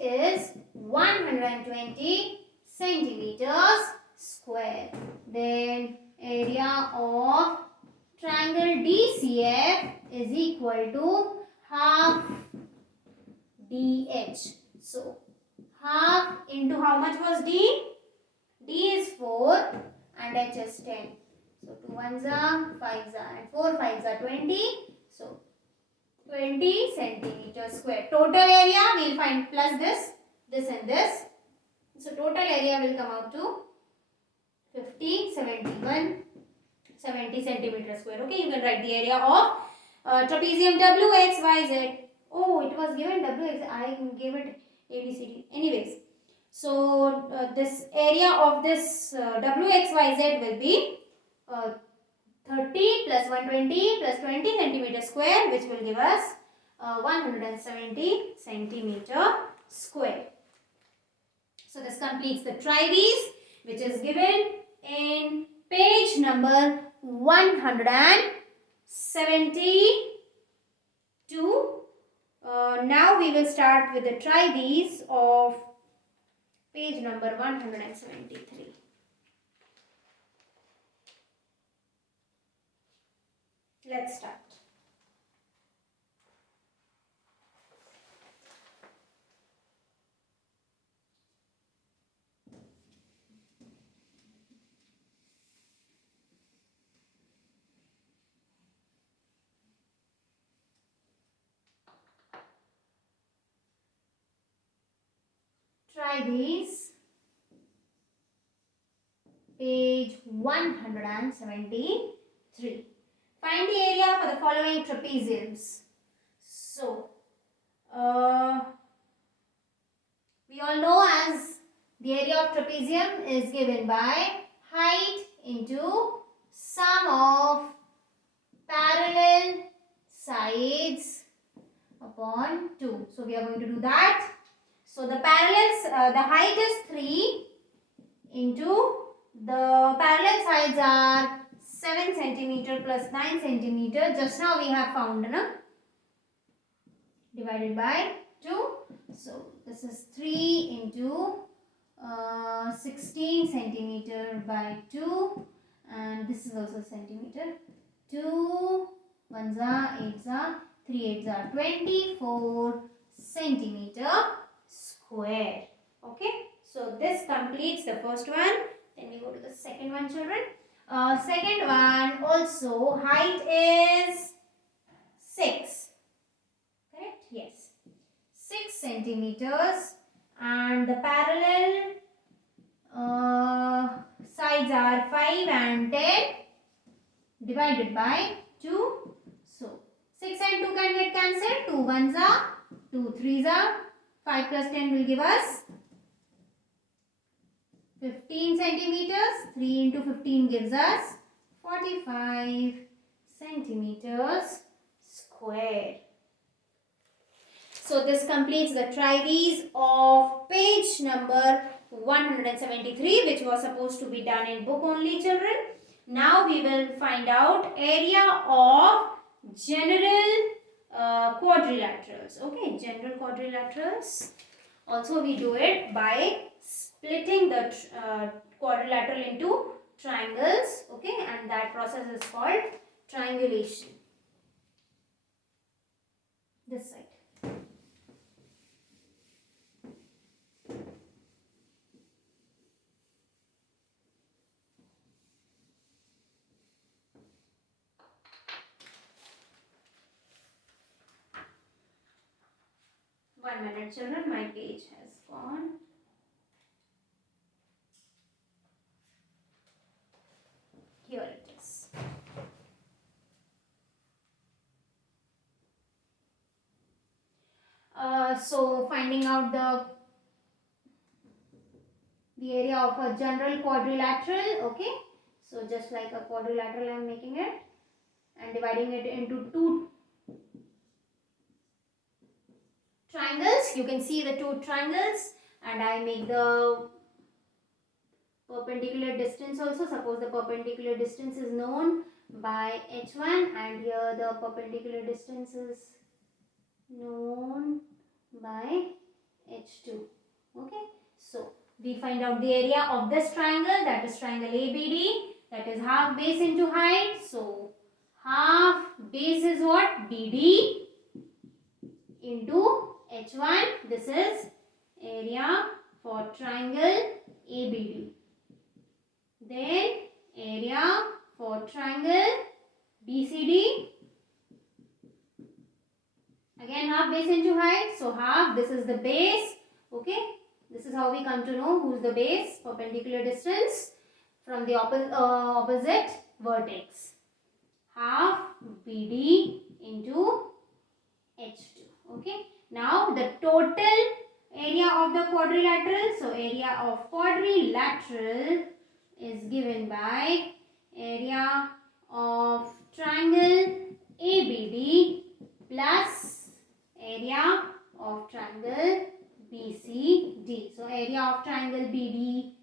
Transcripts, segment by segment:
is 120 centimeters square. Then area of triangle DCF is equal to half DH. So half into how much was D? D is 4 and H is 10. So 2 ones are 5s are and 4 5s are 20. So 20 centimeters square. Total area we will find plus this and this. So total area will come out to 70 centimeters square. Okay, you can write the area of trapezium WXYZ. Oh, it was given WX. I gave it ABCD. Anyways, so this area of this WXYZ will be 30 plus 120 plus 20 centimeter square, which will give us 170 centimeter square. So this completes the try these, which is given in page number 172. Now we will start with the try these of page number 173. Let's start. Try these. Page 173. Find the area for the following trapeziums. So, we all know as the area of trapezium is given by height into sum of parallel sides upon 2. So, we are going to do that. So, the parallels, the height is 3 into the parallel sides are 7 centimeter plus 9 centimeter. Just now we have found, no? Divided by 2. So this is 3 into 16 centimeter by 2, and this is also centimeter. 2 ones are 8s are 3 8s are 24 centimeter square. Okay. So this completes the first one. Then we go to the second one, children. Second one also height is 6. Correct? Yes. 6 centimeters, and the parallel sides are 5 and 10 divided by 2. So 6 and 2 can get cancelled. 2 ones are 2 3s are 5 plus 10 will give us 15 centimeters. 3 into 15 gives us 45 centimeters square. So this completes the try these of page number 173, which was supposed to be done in book only, children. Now we will find out area of general quadrilaterals. Okay, general quadrilaterals. Also we do it by splitting the quadrilateral into triangles. Okay, and that process is called triangulation. This side. One minute, children, my page has gone. Here it is. So finding out the area of a general quadrilateral. Okay, so just like a quadrilateral I am making it and dividing it into two triangles. You can see the two triangles, and I make the perpendicular distance also. Suppose the perpendicular distance is known by h1, and here the perpendicular distance is known by H2. Okay, so we find out the area of this triangle, that is triangle ABD, that is half base into height. So half base is what? BD into H1. This is area for triangle ABD. Then area for triangle BCD. Again half base into height. So half, this is the base. Okay. This is how we come to know who's the base. Perpendicular distance from the opposite vertex. Half BD into H2. Okay. Now the total area of the quadrilateral. So area of quadrilateral is given by area of triangle ABD plus area of triangle BCD. So area of triangle ABD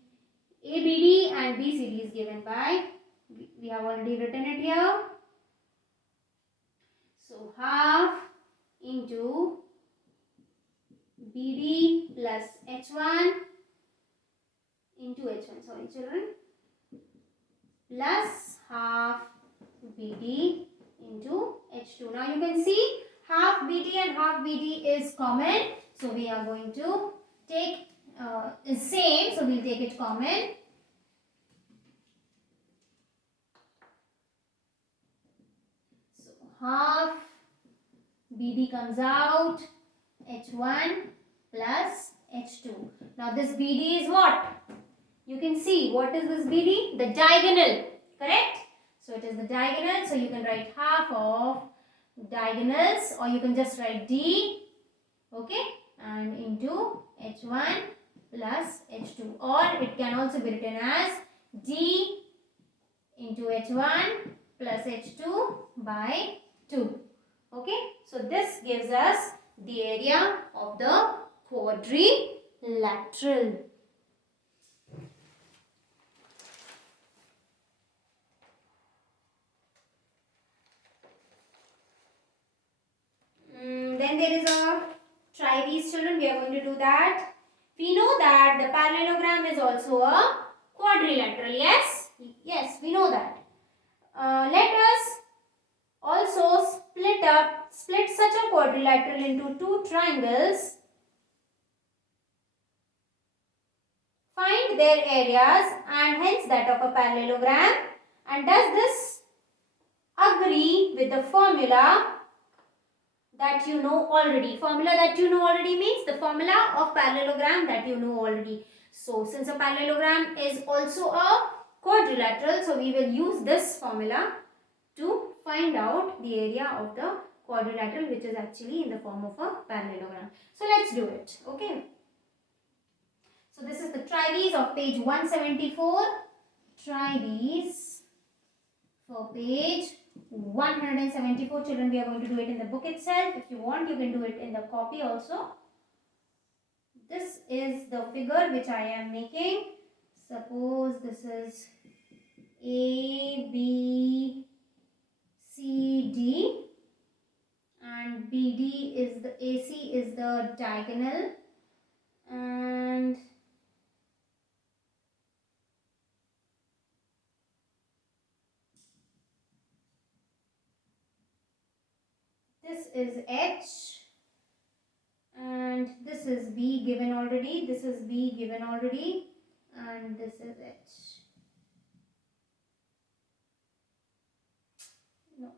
and BCD is given by, we have already written it here. So half into BD plus H1 into H1, sorry children, plus half BD into H2. Now you can see half BD and half BD is common. So we are going to take is same. So we'll take it common. So half BD comes out, H1 plus H2. Now this BD is what? You can see what is this BD? The diagonal, correct? So it is the diagonal. So you can write half of diagonals, or you can just write D, okay, and into H1 plus H2, or it can also be written as D into H1 plus H2 by 2. Okay, so this gives us the area of the quadrilateral. Then there is a try these children. We are going to do that. We know that the parallelogram is also a quadrilateral. Yes? Yes, we know that. Let us also split such a quadrilateral into two triangles. Find their areas and hence that of a parallelogram. And does this agree with the formula that you know already? Formula that you know already means the formula of parallelogram that you know already. So since a parallelogram is also a quadrilateral, so we will use this formula to find out the area of the quadrilateral, which is actually in the form of a parallelogram. So let's do it. Okay. So this is the try these of page 174. Try these for page 174. Children, we are going to do it in the book itself. If you want, you can do it in the copy also. This is the figure which I am making. Suppose this is A, B, C, D, and BD is the AC is the diagonal, and this is H, and this is B given already, this is B given already, and this is H. No,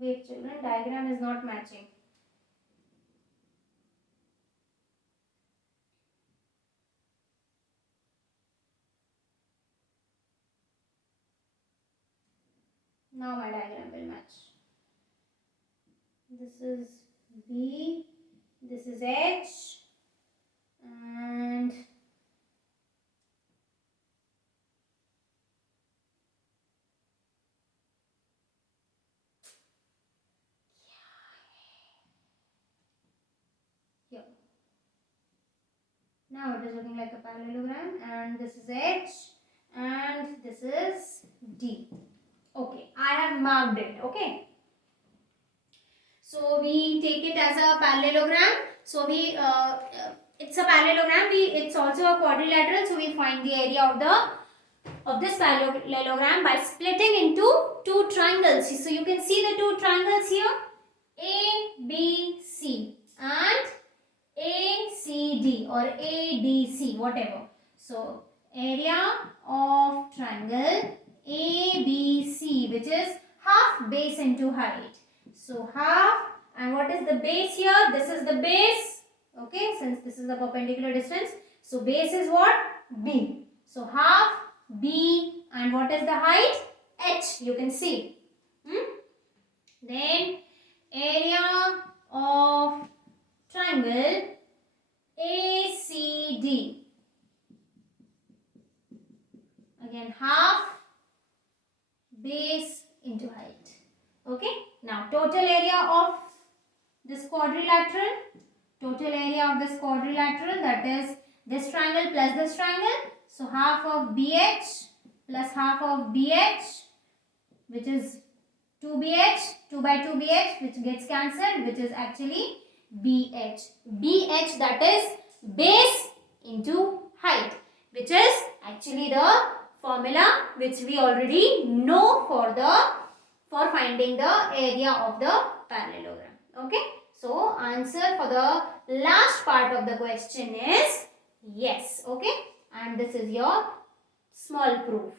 wait children, diagram is not matching. Now my diagram will match. This is B, this is H, and here. Now it is looking like a parallelogram, and this is H and this is D. Okay, I have marked it. Okay. So we take it as a parallelogram. So we it's a parallelogram. It's also a quadrilateral, so we find the area of this parallelogram by splitting into two triangles. So you can see the two triangles here, ABC and ACD or ADC, whatever. So area of triangle ABC, which is half base into height. So half, and what is the base here? This is the base. Okay, since this is the perpendicular distance. So base is what? B. So half B, and what is the height? H, you can see. Then area of triangle ACD. Again half base into height. Okay. Now total area of this quadrilateral. Total area of this quadrilateral, that is this triangle plus this triangle. So half of BH plus half of BH, which is 2BH, 2 by 2 BH, which gets cancelled, which is actually BH. BH, that is base into height, which is actually the formula which we already know for finding the area of the parallelogram. Okay. So answer for the last part of the question is yes. Okay. And this is your small proof.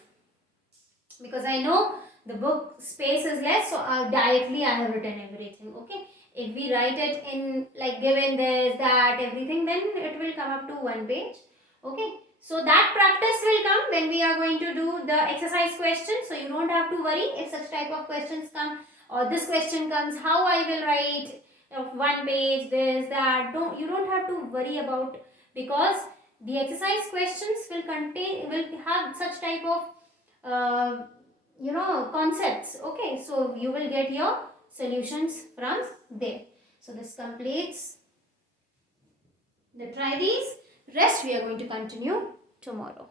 Because I know the book space is less, so directly I have written everything. Okay. If we write it in like given this, that, everything, then it will come up to one page. Okay. So that practice will come when we are going to do the exercise question. So you don't have to worry if such type of questions come or this question comes, how I will write of one page, this, that. You don't have to worry about, because the exercise questions will have such type of concepts. Okay, so you will get your solutions from there. So this completes the try these. Rest we are going to continue tomorrow.